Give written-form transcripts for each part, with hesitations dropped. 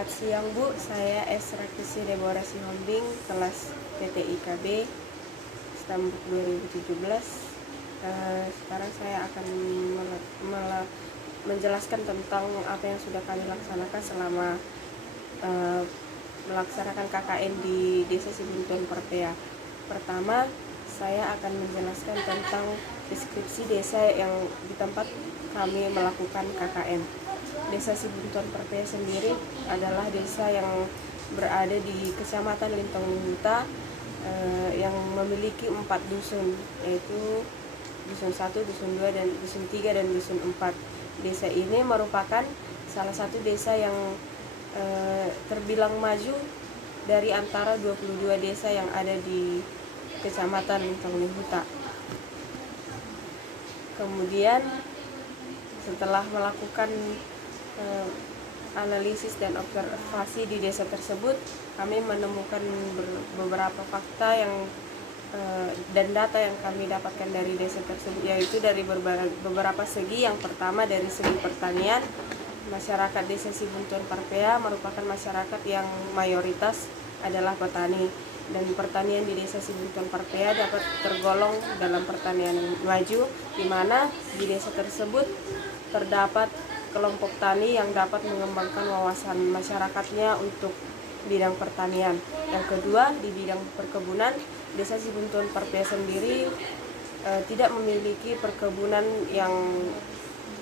Selamat siang Bu, saya Esra Deborah Sihombing, kelas PTIKB Stambuk 2017. Sekarang saya akan menjelaskan tentang apa yang sudah kami laksanakan selama melaksanakan KKN di Desa Sibuntuan Parpea. Pertama, saya akan menjelaskan tentang deskripsi desa yang di tempat kami melakukan KKN. Desa Sibuntuan Parpea sendiri adalah desa yang berada di Kecamatan Lintong Luhuta yang memiliki 4 dusun, yaitu Dusun 1, Dusun 2, dan Dusun 3, dan Dusun 4. Desa ini merupakan salah satu desa yang terbilang maju dari antara 22 desa yang ada di Kecamatan Lintong Luhuta. Kemudian setelah melakukan analisis dan observasi di desa tersebut, kami menemukan beberapa fakta dan data yang kami dapatkan dari desa tersebut, yaitu dari beberapa segi. Yang pertama, dari segi pertanian, masyarakat Desa Sibuntuan Parpea merupakan masyarakat yang mayoritas adalah petani, dan pertanian di Desa Sibuntuan Parpea dapat tergolong dalam pertanian maju, di mana di desa tersebut terdapat kelompok tani yang dapat mengembangkan wawasan masyarakatnya untuk bidang pertanian. Yang kedua, di bidang perkebunan, Desa Sibuntuan Parpea sendiri tidak memiliki perkebunan yang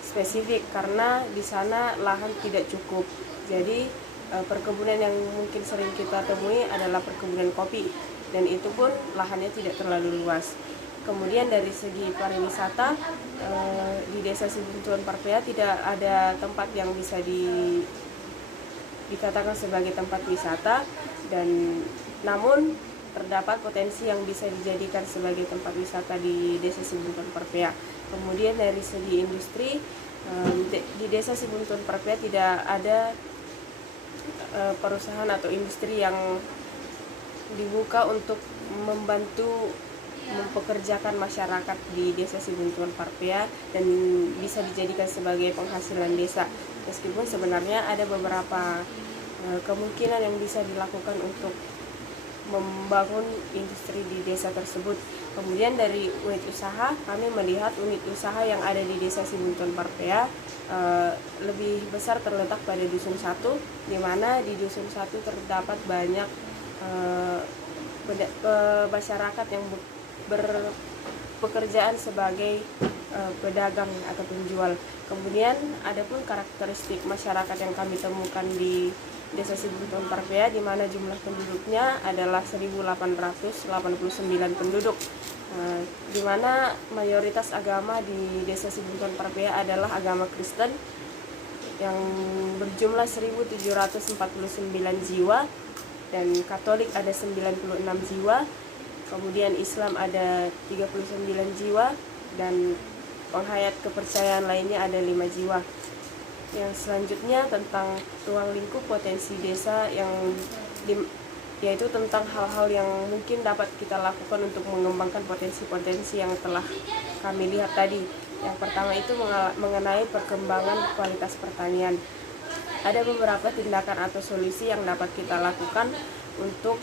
spesifik karena di sana lahan tidak cukup. Jadi perkebunan yang mungkin sering kita temui adalah perkebunan kopi, dan itu pun lahannya tidak terlalu luas. Kemudian dari segi pariwisata, di Desa Sibuntuan Parpea tidak ada tempat yang bisa dikatakan sebagai tempat wisata, dan namun terdapat potensi yang bisa dijadikan sebagai tempat wisata di Desa Sibuntuan Parpea. Kemudian dari segi industri, di Desa Sibuntuan Parpea tidak ada perusahaan atau industri yang dibuka untuk membantu mempekerjakan masyarakat di Desa Sibuntuan Parpea dan bisa dijadikan sebagai penghasilan desa. Meskipun sebenarnya ada beberapa kemungkinan yang bisa dilakukan untuk membangun industri di desa tersebut. Kemudian dari unit usaha, kami melihat unit usaha yang ada di Desa Sibuntuan Parpea lebih besar terletak pada Dusun 1, di mana di Dusun 1 terdapat banyak masyarakat yang berpekerjaan sebagai pedagang atau penjual. Kemudian adapun karakteristik masyarakat yang kami temukan di Desa Sibuntuan Parpea, di mana jumlah penduduknya adalah 1.889 penduduk, di mana mayoritas agama di Desa Sibuntuan Parpea adalah agama Kristen yang berjumlah 1.749 jiwa, dan Katolik ada 96 jiwa, kemudian Islam ada 39 jiwa, dan penghayat kepercayaan lainnya ada 5 jiwa. Yang selanjutnya tentang ruang lingkup potensi desa, yaitu tentang hal-hal yang mungkin dapat kita lakukan untuk mengembangkan potensi-potensi yang telah kami lihat tadi. Yang pertama itu mengenai perkembangan kualitas pertanian. Ada beberapa tindakan atau solusi yang dapat kita lakukan untuk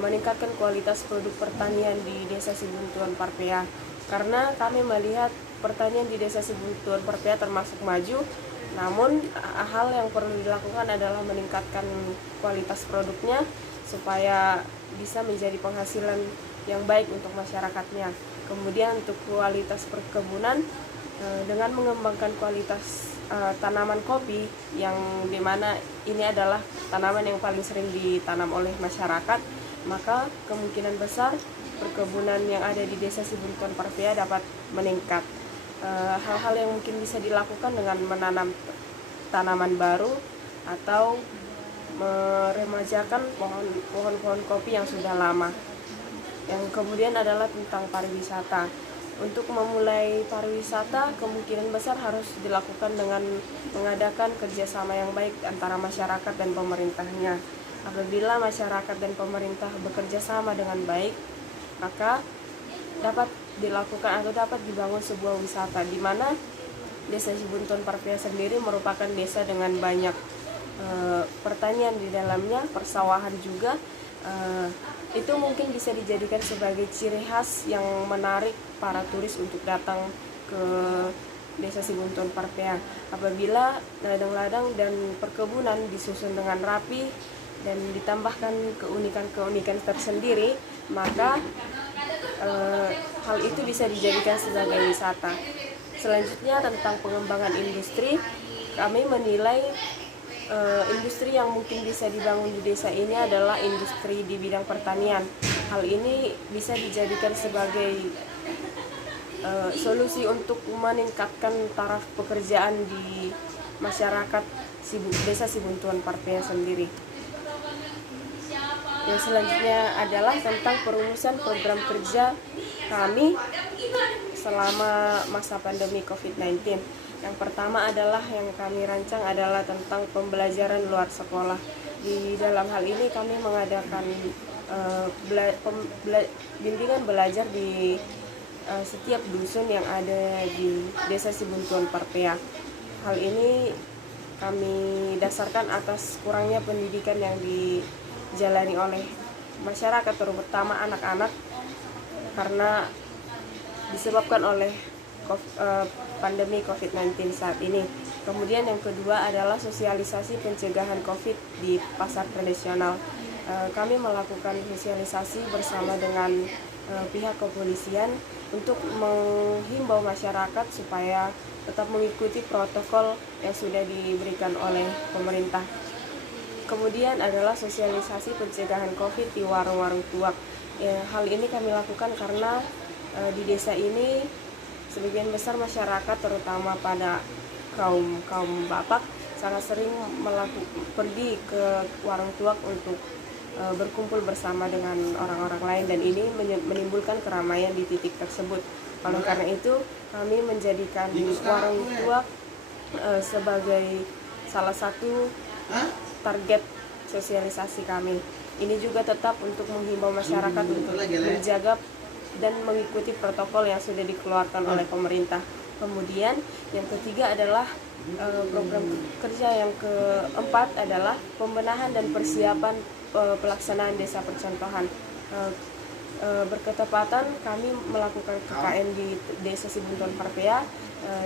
meningkatkan kualitas produk pertanian di Desa Sibuntuan Parpea, karena kami melihat pertanian di Desa Sibuntuan Parpea termasuk maju, namun hal yang perlu dilakukan adalah meningkatkan kualitas produknya supaya bisa menjadi penghasilan yang baik untuk masyarakatnya. Kemudian untuk kualitas perkebunan, dengan mengembangkan kualitas tanaman kopi, yang dimana ini adalah tanaman yang paling sering ditanam oleh masyarakat, maka kemungkinan besar perkebunan yang ada di Desa Sibuntuan Parpea dapat meningkat. Hal-hal yang mungkin bisa dilakukan dengan menanam tanaman baru atau meremajakan pohon-pohon kopi yang sudah lama. Yang kemudian adalah tentang pariwisata. Untuk memulai pariwisata, kemungkinan besar harus dilakukan dengan mengadakan kerjasama yang baik antara masyarakat dan pemerintahnya. Apabila masyarakat dan pemerintah bekerja sama dengan baik, maka dapat dilakukan atau dapat dibangun sebuah wisata, di mana Desa Sibuntuan Parpea sendiri merupakan desa dengan banyak pertanian di dalamnya, persawahan juga. Itu mungkin bisa dijadikan sebagai ciri khas yang menarik para turis untuk datang ke Desa Sibuntuan Parpea. Apabila ladang-ladang dan perkebunan disusun dengan rapi dan ditambahkan keunikan-keunikan tersendiri, maka hal itu bisa dijadikan sebagai wisata. Selanjutnya tentang pengembangan industri, kami menilai industri yang mungkin bisa dibangun di desa ini adalah industri di bidang pertanian. Hal ini bisa dijadikan sebagai solusi untuk meningkatkan taraf pekerjaan di masyarakat Desa Sibuntuan Parpea sendiri. Yang selanjutnya adalah tentang perumusan program kerja kami selama masa pandemi COVID-19. Yang pertama adalah yang kami rancang adalah tentang pembelajaran luar sekolah. Di dalam hal ini kami mengadakan bimbingan belajar di setiap dusun yang ada di Desa Sibuntuan Parpea. Hal ini kami dasarkan atas kurangnya pendidikan yang dijalani oleh masyarakat, terutama anak-anak, karena disebabkan oleh pandemi COVID-19 saat ini. Kemudian yang kedua adalah sosialisasi pencegahan COVID di pasar tradisional. Kami melakukan sosialisasi bersama dengan pihak kepolisian untuk menghimbau masyarakat supaya tetap mengikuti protokol yang sudah diberikan oleh pemerintah. Kemudian adalah sosialisasi pencegahan COVID di warung-warung tuak. Hal ini kami lakukan karena di desa ini sebagian besar masyarakat, terutama pada kaum bapak, sangat sering pergi ke warung tuak untuk berkumpul bersama dengan orang-orang lain, dan ini menimbulkan keramaian di titik tersebut. Oleh karena itu, kami menjadikan warung tuak sebagai salah satu target sosialisasi kami. Ini juga tetap untuk menghimbau masyarakat untuk menjaga dan mengikuti protokol yang sudah dikeluarkan oleh pemerintah. Kemudian yang ketiga adalah program kerja yang keempat adalah pembenahan dan persiapan pelaksanaan desa percontohan. Berketepatan kami melakukan KKN di Desa Sibuntuan Parpea.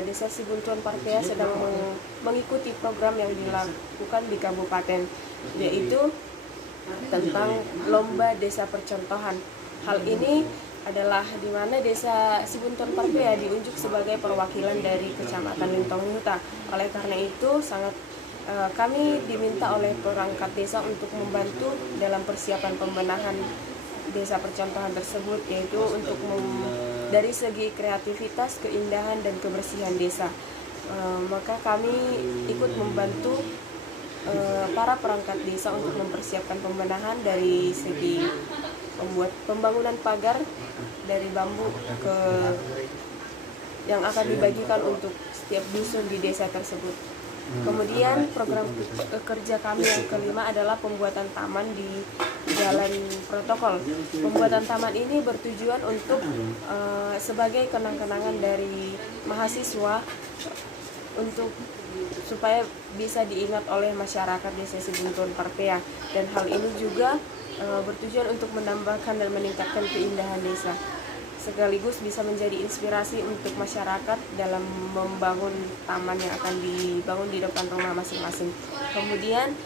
Desa Sibuntuan Parpea sedang mengikuti program yang dilakukan di kabupaten, yaitu tentang lomba desa percontohan. Hal ini adalah di mana Desa Sibuntuan Parpea diunjuk sebagai perwakilan dari Kecamatan Lintong Yuta. Oleh karena itu kami diminta oleh perangkat desa untuk membantu dalam persiapan pembenahan desa percontohan tersebut, yaitu untuk dari segi kreativitas, keindahan, dan kebersihan desa. Maka kami ikut membantu para perangkat desa untuk mempersiapkan pembenahan dari segi pembangunan pagar dari bambu yang akan dibagikan untuk setiap dusun di desa tersebut. Kemudian program kerja kami yang kelima adalah pembuatan taman di jalan protokol. Pembuatan taman ini bertujuan untuk sebagai kenang-kenangan dari mahasiswa supaya bisa diingat oleh masyarakat Desa Sibuntuan Parpea, dan hal ini juga bertujuan untuk menambahkan dan meningkatkan keindahan desa, sekaligus bisa menjadi inspirasi untuk masyarakat dalam membangun taman yang akan dibangun di depan rumah masing-masing. Kemudian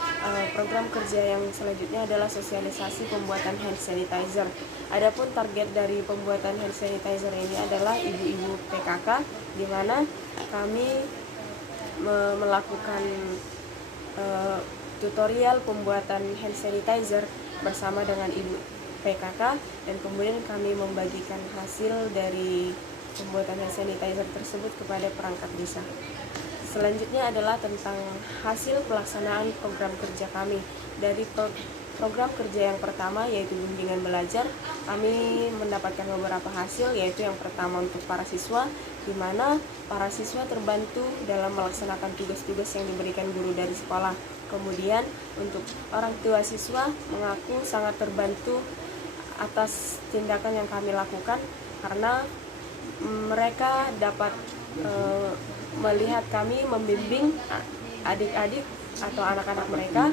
program kerja yang selanjutnya adalah sosialisasi pembuatan hand sanitizer. Adapun target dari pembuatan hand sanitizer ini adalah ibu-ibu PKK, di mana kami melakukan tutorial pembuatan hand sanitizer bersama dengan ibu PKK, dan kemudian kami membagikan hasil dari pembuatan hand sanitizer tersebut kepada perangkat desa. Selanjutnya adalah tentang hasil pelaksanaan program kerja kami. Dari program kerja yang pertama, yaitu bimbingan belajar, kami mendapatkan beberapa hasil, yaitu yang pertama untuk para siswa, di mana para siswa terbantu dalam melaksanakan tugas-tugas yang diberikan guru dari sekolah. Kemudian untuk orang tua siswa mengaku sangat terbantu atas tindakan yang kami lakukan, karena mereka dapat melihat kami membimbing adik-adik atau anak-anak mereka,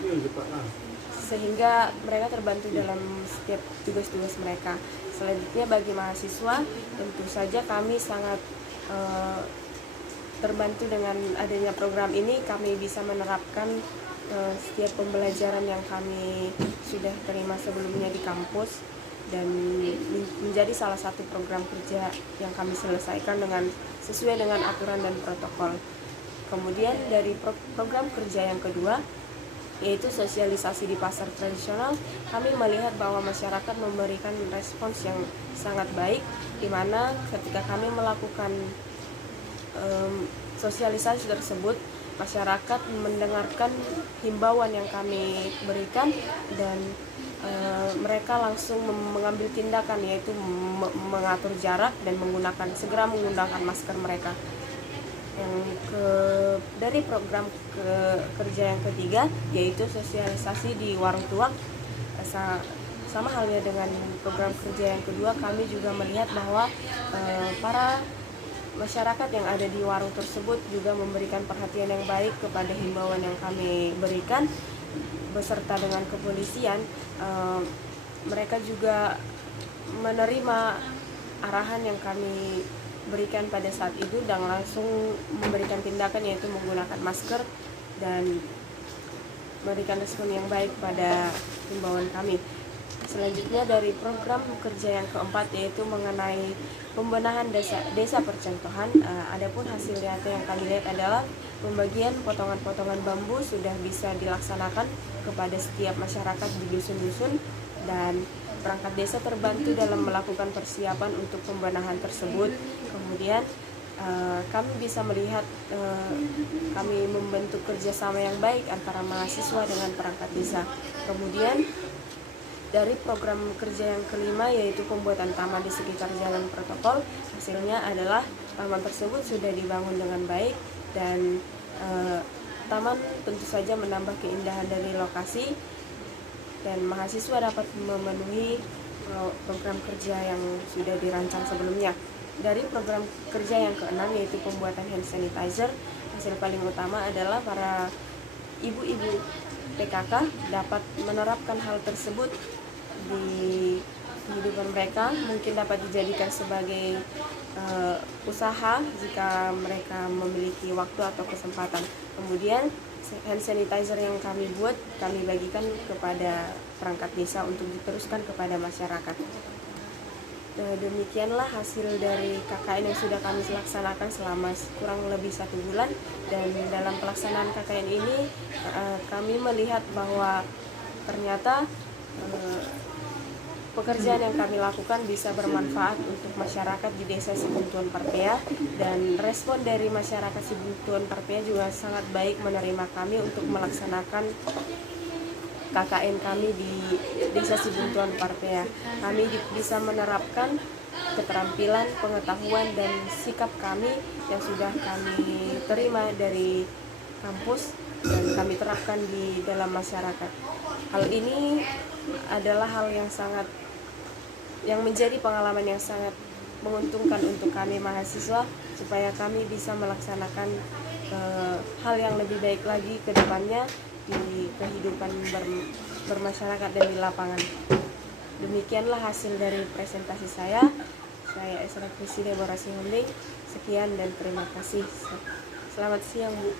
sehingga mereka terbantu dalam setiap tugas-tugas mereka. Selanjutnya bagi mahasiswa, tentu saja kami sangat terbantu dengan adanya program ini. Kami bisa menerapkan setiap pembelajaran yang kami sudah terima sebelumnya di kampus, dan menjadi salah satu program kerja yang kami selesaikan sesuai dengan aturan dan protokol. Kemudian dari program kerja yang kedua, yaitu sosialisasi di pasar tradisional, kami melihat bahwa masyarakat memberikan respons yang sangat baik, di mana ketika kami melakukan sosialisasi tersebut, masyarakat mendengarkan himbauan yang kami berikan, dan mereka langsung mengambil tindakan, yaitu mengatur jarak dan segera menggunakan masker mereka. Dari program kerja yang ketiga, yaitu sosialisasi di warung tuak, sama halnya dengan program kerja yang kedua, kami juga melihat bahwa para masyarakat yang ada di warung tersebut juga memberikan perhatian yang baik kepada himbauan yang kami berikan, beserta dengan kepolisian. Mereka juga menerima arahan yang kami berikan pada saat itu dan langsung memberikan tindakan, yaitu menggunakan masker dan memberikan respon yang baik pada himbauan kami. Selanjutnya dari program kerja yang keempat, yaitu mengenai pembenahan desa percontohan. Adapun hasil nyata yang kami lihat adalah pembagian potongan-potongan bambu sudah bisa dilaksanakan kepada setiap masyarakat di dusun-dusun, dan perangkat desa terbantu dalam melakukan persiapan untuk pembenahan tersebut. Kemudian kami bisa melihat kami membentuk kerjasama yang baik antara mahasiswa dengan perangkat desa. Kemudian dari program kerja yang kelima, yaitu pembuatan taman di sekitar jalan protokol, hasilnya adalah taman tersebut sudah dibangun dengan baik, dan taman tentu saja menambah keindahan dari lokasi, dan mahasiswa dapat memenuhi program kerja yang sudah dirancang sebelumnya. Dari program kerja yang keenam, yaitu pembuatan hand sanitizer, hasil paling utama adalah para ibu-ibu PKK dapat menerapkan hal tersebut di kehidupan mereka. Mungkin dapat dijadikan sebagai usaha jika mereka memiliki waktu atau kesempatan. Kemudian hand sanitizer yang kami buat, kami bagikan kepada perangkat desa untuk diteruskan kepada masyarakat. Demikianlah hasil dari KKN yang sudah kami laksanakan selama kurang lebih 1 bulan. Dan dalam pelaksanaan KKN ini kami melihat bahwa ternyata pekerjaan yang kami lakukan bisa bermanfaat untuk masyarakat di Desa Sibuntuan Parpea, dan respon dari masyarakat Sibuntuan Parpea juga sangat baik menerima kami untuk melaksanakan KKN kami di Desa Sibuntuan Parpea. Kami bisa menerapkan keterampilan, pengetahuan, dan sikap kami yang sudah kami terima dari kampus dan kami terapkan di dalam masyarakat. Hal ini adalah hal yang menjadi pengalaman yang sangat menguntungkan untuk kami mahasiswa, supaya kami bisa melaksanakan hal yang lebih baik lagi ke depannya di kehidupan bermasyarakat dan di lapangan. Demikianlah hasil dari presentasi saya. Saya Esra Krisi Deborah Sihonding. Sekian dan terima kasih. Selamat siang, Bu.